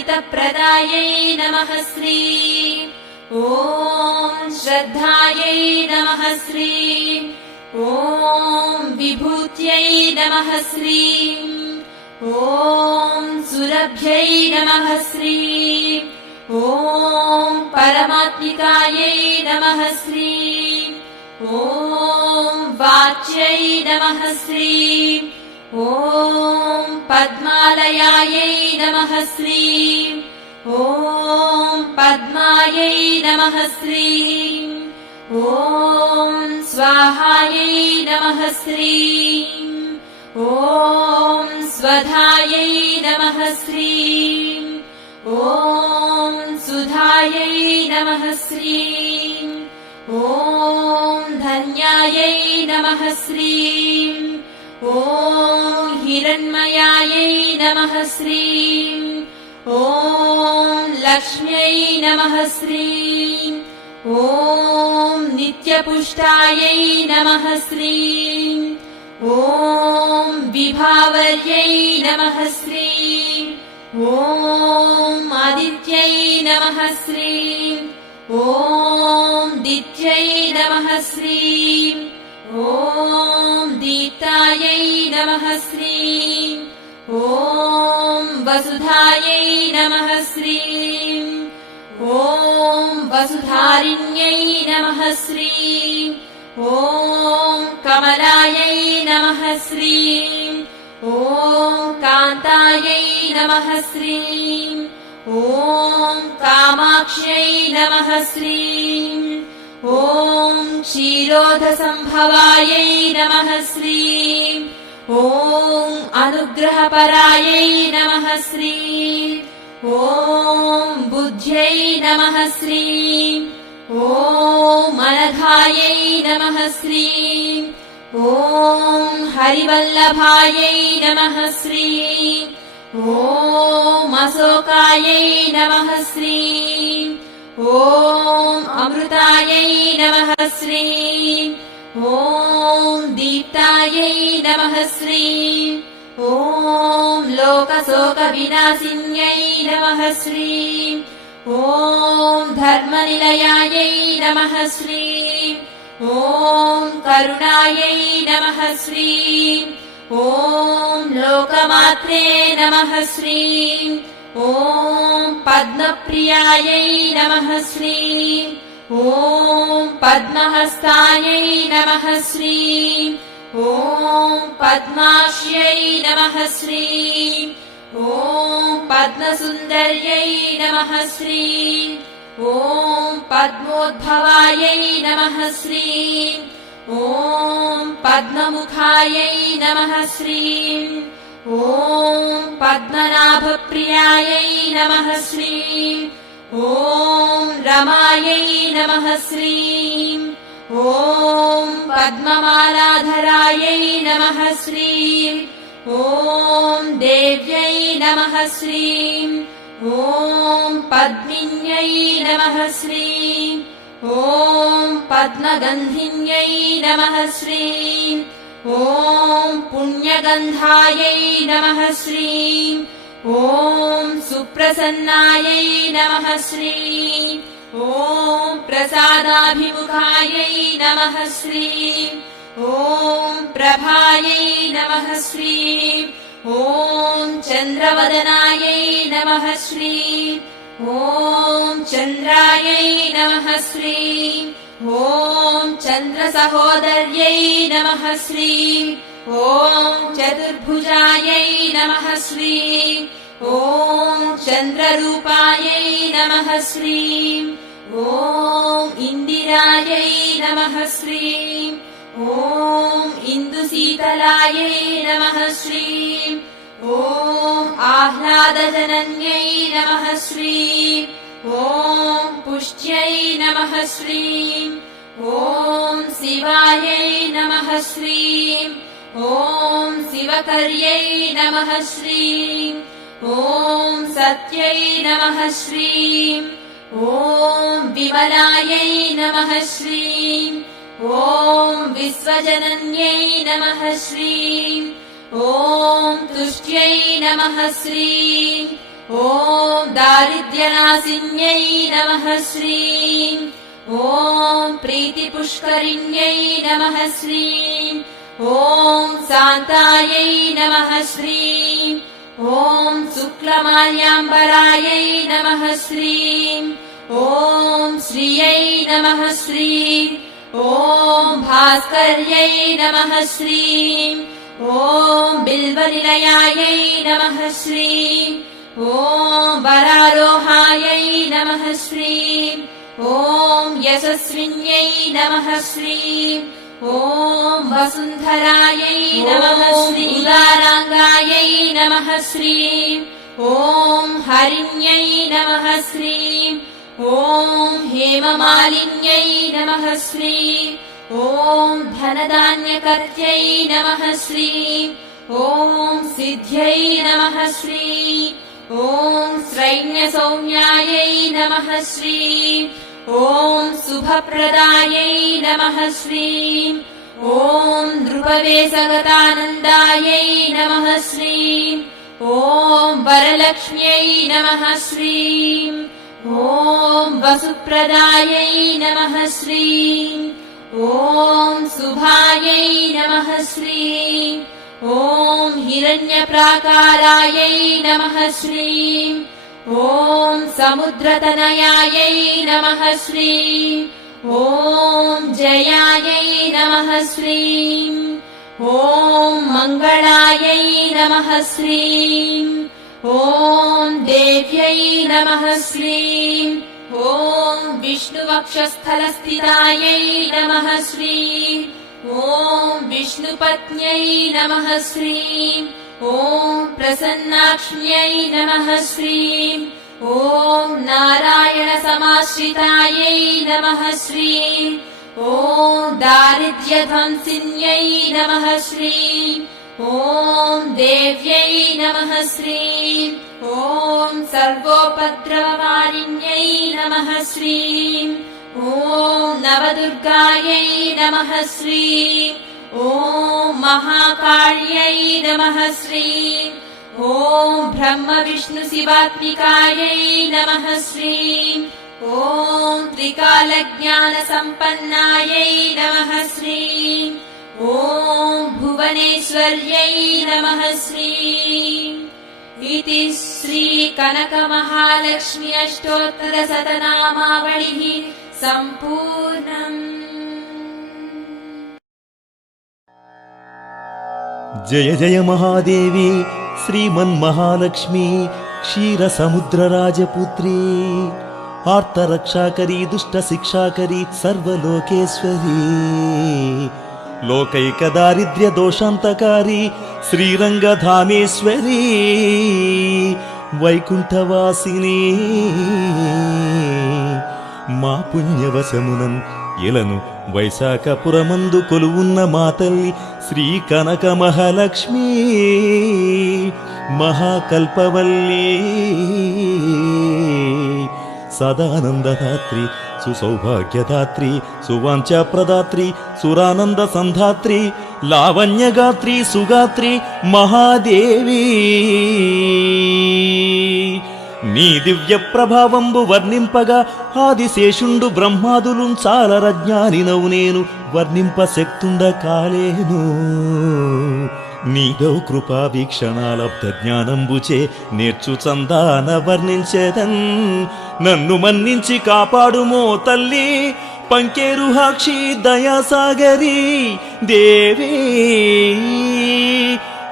सर्वभूतहितप्रदायै नमः श्री। ॐ श्रद्धायै नमः श्री। ॐ विभूत्यै नमः श्री। ॐ सुरभ्यै नमः श्री। ॐ परमात्मिकायै नमः श्री। ॐ वाच्यै नमः श्री ॐ पद्मालयायै नमः श्री ॐ पद्मायै नमः श्री ॐ स्वाहायै नमः श्री ॐ स्वधायै नमः श्री ॐ सुधायै नमः श्री ॐ धन्यायै नमः श्री ॐ हिरण्मयायै नमः श्री ॐ लक्ष्म्यै नमः श्री ॐ नित्यपुष्टायै नमः श्री ॐ विभावर्यै नमः श्री ॐ आदित्यै नमः श्री ॐ दित्यै नमः श्री ॐ दीप्तायै नमः श्री। ॐ वसुधायै नमः श्री। ॐ वसुधारिण्यै नमः श्री। ॐ कमलायै नमः श्री। ॐ कान्तायै नमः श्री। ॐ कामाक्ष्यै नमः श्री ॐ क्षीरोधसम्भवायै नमः श्री। ॐ अनुग्रहपरायै नमः श्री। ॐ बुद्ध्यै नमः श्री। ॐ अनघायै नमः श्री। ॐ हरिवल्लभायै नमः श्री। ॐ अशोकायै नमः श्री ॐ अमृतायै नमः श्री। ॐ दीप्तायै नमः श्री। ॐ लोकशोकविनाशिन्यै नमः श्री। ॐ धर्मनिलयायै नमः श्री। ॐ करुणायै नमः श्री। ॐ लोकमात्रे नमः श्री ॐ पद्मप्रियायै नमः श्री। ॐ पद्महस्तायै नमः श्री। ॐ पद्माश्यै नमः श्री। ॐ पद्मसुन्दर्यै नमः श्री। ॐ पद्मोद्भवायै नमः श्री। ॐ पद्ममुखायै नमः श्री ॐ पद्मनाभप्रियायै नमः श्री। ॐ रमायै नमः श्री। ॐ पद्ममालाधरायै नमः श्री। ॐ देव्यै नमः श्री। ॐ पद्मिन्यै नमः श्री। ॐ पद्मगन्धिन्यै नमः श्री ॐ पुण्यगन्धायै नमः श्री। ॐ सुप्रसन्नायै नमः श्री। ॐ प्रसादाभिमुखायै नमः श्री। ॐ प्रभायै नमः श्री। ॐ चन्द्रवदनायै नमः श्री। ॐ चन्द्रायै नमः श्री ॐ चन्द्रसहोदर्यै नमः श्री। ॐ चतुर्भुजायै नमः श्री। ॐ चन्द्ररूपायै नमः श्री। ॐ इन्दिरायै नमः श्री। ॐ इन्दुशीतलायै नमः श्री। ॐ आह्लादजनन्यै नमः श्री ॐ पुष्ट्यै नमः श्री। ॐ शिवायै नमः श्री। ॐ शिवकर्यै नमः श्री। ॐ सत्यै नमः श्री। ॐ विमलायै नमः श्रीम् ॐ विश्वजनन्यै नमः श्रीम् ॐ तुष्ट्यै नमः श्रीम् ॐ दारिद्र्यनाशिन्यै नमः श्रीम् ॐ प्रीतिपुष्करिण्यै नमः श्रीम् ॐ शान्तायै नमः श्रीम् ॐ शुक्लमाल्याम्बरायै नमः श्रीम् ॐ श्रियै नमः श्रीम् ॐ भास्कर्यै नमः श्रीम् ॐ बिल्वनिलयायै नमः श्रीम् ॐ वरारोहायै नमः श्रीम् ॐ यशस्विन्यै नमः श्रीम् ॐ वसुन्धरायै नमः श्रीलाराङ्गायै नमः श्रीम् ॐ हरिण्यै नमः श्रीम् ॐ हेममालिन्यै नमः श्रीम् ॐ धनधान्यकर्त्यै नमः श्रीम् ॐ सिद्ध्यै नमः श्रीम् ॐ श्रैण्यसौम्यायै नमः श्रीम्। ॐ शुभप्रदायै नमः श्रीम्। ॐ नृपवेशगतानन्दायै नमः श्रीम्। ॐ वरलक्ष्म्यै नमः श्रीम्। ॐ वसुप्रदायै नमः श्रीम्। ॐ शुभायै नमः श्रीम् ॐ हिरण्यप्राकारायै नमः श्रीम्। ॐ समुद्रतनयायै नमः श्रीम्। ॐ जयायै नमः श्रीम्। ॐ मङ्गलायै नमः श्रीम्। ॐ देव्यै नमः श्रीम्। ॐ विष्णुवक्षस्थलस्थितायै नमः श्रीम् ॐ विष्णुपत्न्यै नमः श्रीम् ॐ प्रसन्नाक्ष्म्यै नमः श्रीम् ॐ नारायणसमाश्रितायै नमः श्रीम् ॐ दारिद्र्यध्वंसिन्यै नमः श्रीम् ॐ देव्यै नमः श्रीम् ॐ सर्वोपद्रववारिण्यै नमः श्रीम् ॐ नवदुर्गायै नमः श्रीम् ॐ महाकाళ్यै नमः श्रीम् ॐ ब्रह्मविष्णुशिवात्मिकायै नमः श्रीम् ॐ त्रिकालज्ञानसम्पन्नायै नमः श्रीम् ॐ भुवनेश्वर्यै नमः श्रीम् इति श्रीकनकमहालक्ष्मी अष्टोत्तरशतनामावलिः सम्पूर्णम्। जय जय महादेवी श्रीमन्महालक्ष्मी क्षीरसमुद्रराजपुत्री आर्तरक्षाकरी दुष्टशिक्षाकरी सर्वलोकेश्वरी लोकैकदारिद्र्यदोषान्तकारी श्रीरङ्गधामेश्वरी वैकुण्ठवासिनी మా పుణ్యవశమునం ఇలను వైశాఖపురమందు కొలువున్న మా తల్లి శ్రీ కనక మహాలక్ష్మి మహాకల్పవల్లి సదానందదాత్రి సుసౌభాగ్యదాత్రి సువాంఛాప్రదాత్రి సురానంద సంధాత్రి లావణ్యగాత్రి సుగాత్రి మహాదేవి నీ దివ్య ప్రభావంబు వర్ణింపగా ఆదిశేషుండు బ్రహ్మాదులు చాలరజ్ఞానినవు నేను. వర్ణింప శక్తుండ కాలేను. నీదౌ కృపా వీక్షణాలబ్ధ జ్ఞానంబుచే నేర్చు చందాన వర్ణించేదన్. నన్ను మన్నించి కాపాడుమో తల్లి పంకేరుహాక్షి దయాసాగరి దేవీ.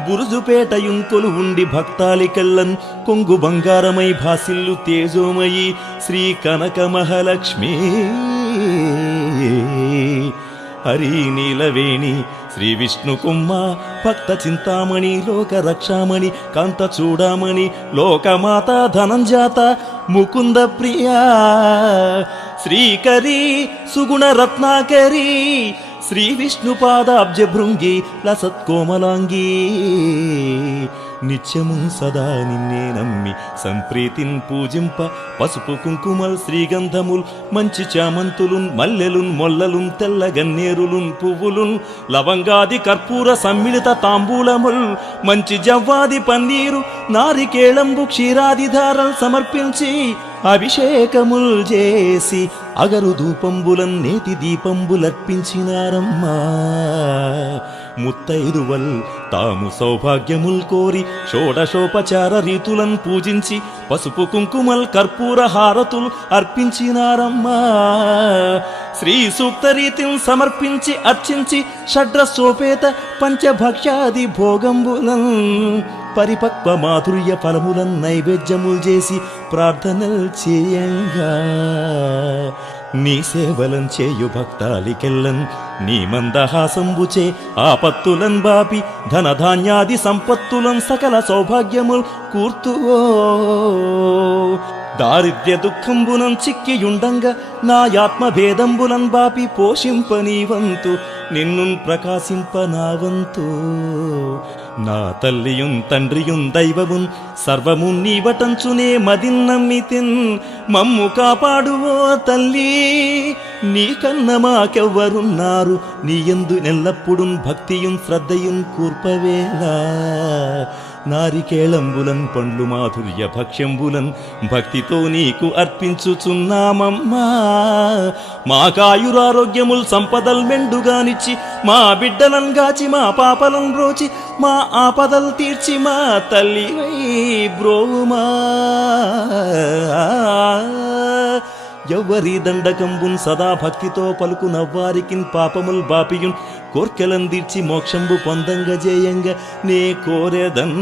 బురుజుపేటయుంకొలు ఉండి భక్తాలికెల్లన్ కొంగు బంగారమై భాసిల్లు తేజోమయి శ్రీ కనక మహాలక్ష్మి హరి నీలవేణి శ్రీ విష్ణుకుమ్మ భక్త చింతామణి లోక రక్షామణి కాంత చూడామణి లోకమాత ధనంజాత ముకుంద ప్రియా శ్రీకరి సుగుణ రత్నాకరీ శ్రీ విష్ణుపాదాబ్జ భృంగి లసత్కోమలాంగి నిత్యము సదా నిన్నే నమ్మి సంప్రీతిన్ పూజింప పసుపు కుంకుమల్ శ్రీగంధముల్ మంచి చామంతులున్ మల్లెలున్ మొల్లలున్ తెల్ల గన్నేరులున్ పువ్వులున్ లవంగాది కర్పూర సమ్మిళిత తాంబూలముల్ మంచి జవ్వాది పన్నీరు నారికేళంబు క్షీరాది ధారల్ సమర్పించి అభిషేకముల్ చేసి అగరు ధూపంబులన్ నేతి దీపంబులర్పించినారమ్మా. ముత్తైదువల్ తాము సౌభాగ్యముల్ కోరి షోడశోపచార రీతులను పూజించి పసుపు కుంకుమల్ కర్పూర హారతులు అర్పించినారమ్మా. శ్రీ సూక్త రీతిని సమర్పించి అర్చించి షడ్రసోపేత పంచభక్ష్యాది భోగంబులన్ పరిపక్వ మాధుర్య ఫలములన్ నైవేద్యములు చేసి ప్రార్థనలు చేయంగా. నీ సేవలం చేయు భక్తాలికెల్లన్ నీ మందహాసంబుచే ఆపత్తులన్ బాపి ధనధాన్యాది సంపత్తులం సకల సౌభాగ్యముల్ కూర్తువో. దారిద్ర్య దుఃఖంబునం చిక్కియుండంగా నా ఆత్మభేదంబులన్ బాపి పోషింప నీవంతు నిన్నున్ ప్రకాశింప నా తల్లియున్ తండ్రియున్ దైవమున్ సర్వమున్ നീ വട്ടഞ്ചുനേ മതിന്നമ്മിതിൻ మమ్ము కాపాడువో తల్లి నీ కన్న మాకెవ్వరున్నారు? నీ ఎందు ఎల్లప్పుడూ భక్తియున్ శ్రద్ధయున్ కూర్పవేలా నారికేళంబులన్ పండ్లు మాధుర్య భక్ష్యంబులన్ భక్తితో నీకు అర్పించుచున్నామమ్మా. మా కాయురారోగ్యముల్ సంపదల్ మెండుగానిచ్చి మా బిడ్డలను గాచి మా పాపలను బ్రోచి మా ఆపదలు తీర్చి మా తల్లి బ్రోమా ఎవ్వరి దండకంబున్ సదా భక్తితో పలుకు నవ్వారికిన్ పాపముల్ బాపియున్ కోర్కెలం తీర్చి మోక్షంబు పొందంగ జేయంగ నే కోరెదన్.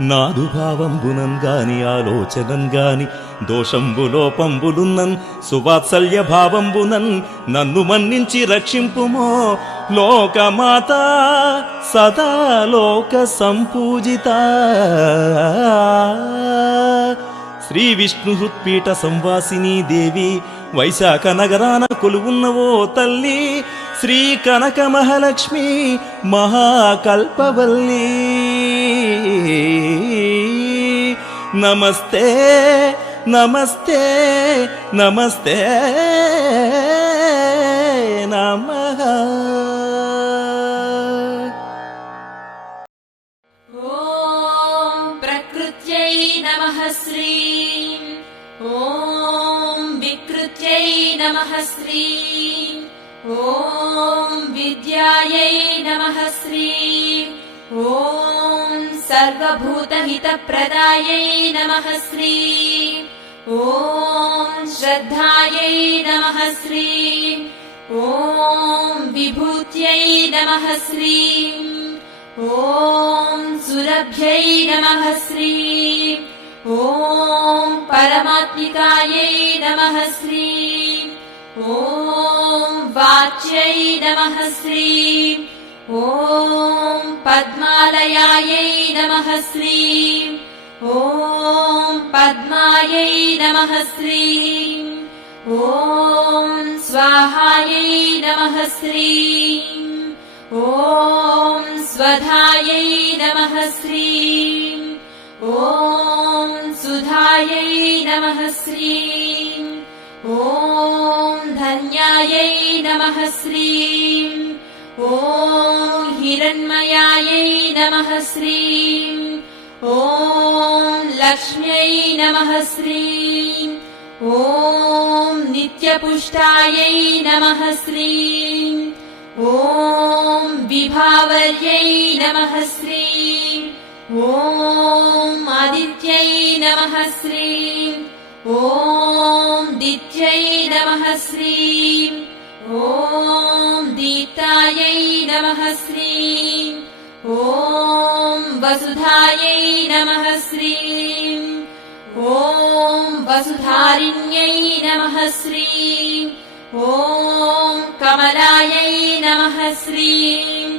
నాదు భావంబునన్ గాని ఆలోచనన్ గాని దోషంబు లోపంబులున్నన్ సువాత్సల్య భావంబునన్ నన్ను మన్నించి రక్షింపుమో లోకమాత సదా లోక సంపూజిత. శ్రీ విష్ణు హృత్పీఠ సంవాసిని దేవి వైశాఖ నగరాన కొలువున్నవో తల్లి శ్రీ కనక మహాలక్ష్మి మహాకల్పవల్లి. నమస్తే నమస్తే నమస్తే. नमः श्रीम् ॐ विद्यायै नमः श्रीम् ॐ सर्वभूतहितप्रदायै नमः श्रीम् ॐ श्रद्धायै नमः श्रीम् ॐ विभूत्यै नमः श्रीम् ॐ सुरभ्यै नमः श्रीम् ॐ परमात्मिकायै नमः श्रीम् ॐ वाच्यै नमः श्रीम् ॐ पद्मालयायै नमः श्रीम् ॐ पद्मायै नमः श्रीम् ॐ स्वाहायै नमः श्रीम् ॐ स्वधायै नमः श्रीम् ॐ सुधायै नमः श्रीम् ॐ धन्यायै नमः श्रीम् ॐ हिरण्मयायै नमः श्रीम् ॐ लक्ष्म्यै नमः श्रीम् ॐ नित्यपुष्टायै नमः श्रीम् ॐ विभावर्यै नमः श्रीम् ॐ आदित्यै नमः श्रीम् ॐ दित्यै नमः श्रीम् ॐ दीप्तायै नमः श्रीम् ॐ वसुधायै नमः श्रीम् ॐ वसुधारिण्यै नमः श्रीम् ॐ कमलायै नमः श्रीम्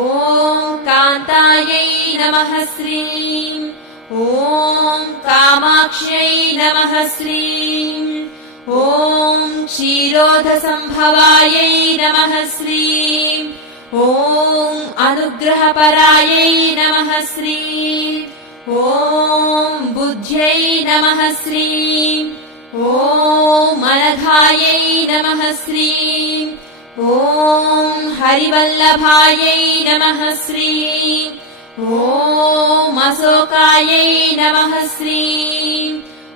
ॐ कान्तायै नमः श्रीम् ॐ कामाक्ष्यै नमः श्रीम् ॐ क्षीरोधसम्भवायै नमः श्रीम् ॐ अनुग्रहपरायै नमः श्री। ॐ बुद्ध्यै नमः श्री। ॐ अनघायै नमः श्री। ॐ हरिवल्लभायै नमः श्री ॐ अशोकायै नमः श्री।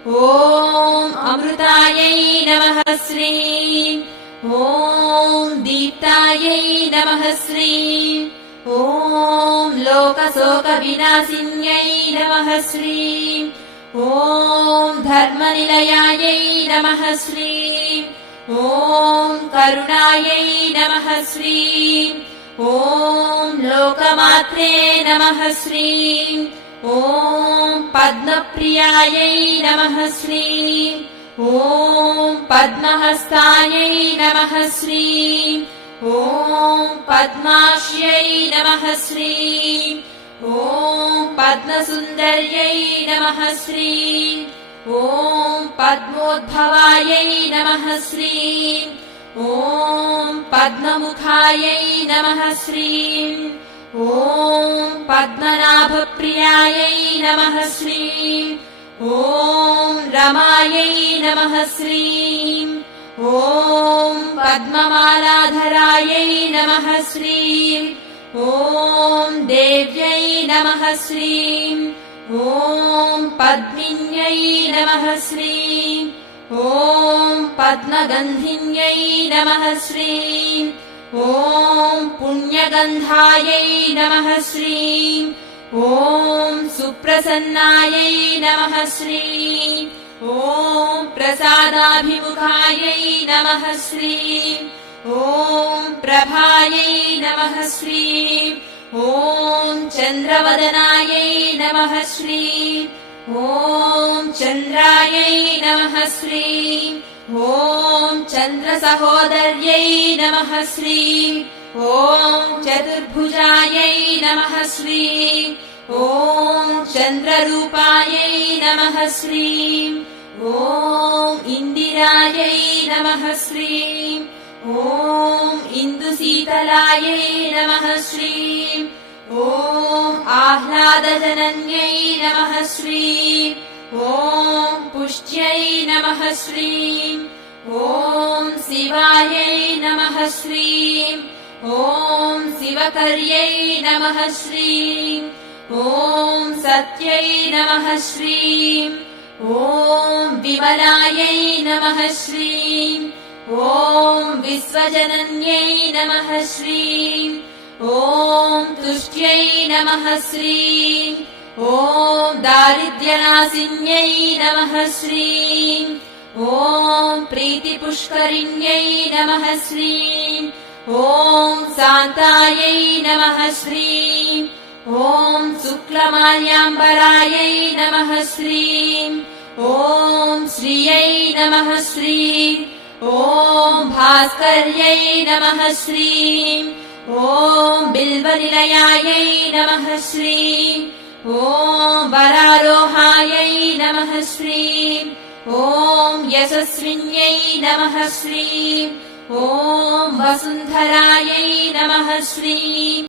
ॐ अमृतायै नमः श्री। ॐ दीप्तायै नमः श्री। ॐ लोकशोकविनाशिन्यै नमः श्री। ॐ धर्मनिलयायै नमः श्री। ॐ करुणायै नमः श्री ॐ लोकमात्रे नमः श्री। ॐ पद्मप्रियायै नमः श्री। ॐ पद्महस्तायै नमः श्री। ॐ पद्माश्यै नमः श्री। ॐ पद्मसुन्दर्यै नमः श्री। ॐ पद्मोद्भवायै नमः श्री ॐ पद्ममुखायै नमः श्री ॐ पद्मनाभप्रियायै नमः श्री ॐ रमायै नमः श्री ॐ पद्ममालाधरायै नमः श्री ॐ देव्यै नमः श्री ॐ पद्मिन्यै नमः श्री ॐ पद्मगन्धिन्यै नमः श्री। ॐ पुण्यगन्धायै नमः श्री। ॐ सुप्रसन्नायै नमः श्री। ॐ प्रसादाभिमुखायै नमः श्री। ॐ प्रभायै नमः श्री। ॐ चन्द्रवदनायै नमः श्री ॐ चन्द्रायै नमः श्री। ॐ चन्द्रसहोदर्यै नमः श्री। ॐ चतुर्भुजायै नमः श्री। ॐ चन्द्ररूपायै नमः श्री। ॐ इन्दिरायै नमः श्री। ॐ इन्दुशीतलायै नमः श्री ॐ आह्लादजनन्यै नमः श्री ॐ पुष्ट्यै नमः श्री ॐ शिवायै नमः श्री ॐ शिवकर्यै नमः श्री ॐ सत्यै नमः श्री ॐ विमलायै नमः श्री ॐ विश्वजनन्यै नमः श्री ॐ तुष्ट्यै नमः श्री। ॐ दारिद्र्यनाशिन्यै नमः श्री। ॐ प्रीतिपुष्करिण्यै नमः श्री। ॐ शान्तायै नमः श्री। ॐ शुक्लमाल्याम्बरायै नमः श्री। ॐ श्रियै नमः श्री। ॐ भास्कर्यै नमः श्री ॐ बिल्वनिलयायै नमः श्री। ॐ वरारोहायै नमः श्री। ॐ यशस्विन्यै नमः श्री। ॐ वसुन्धरायै नमः श्री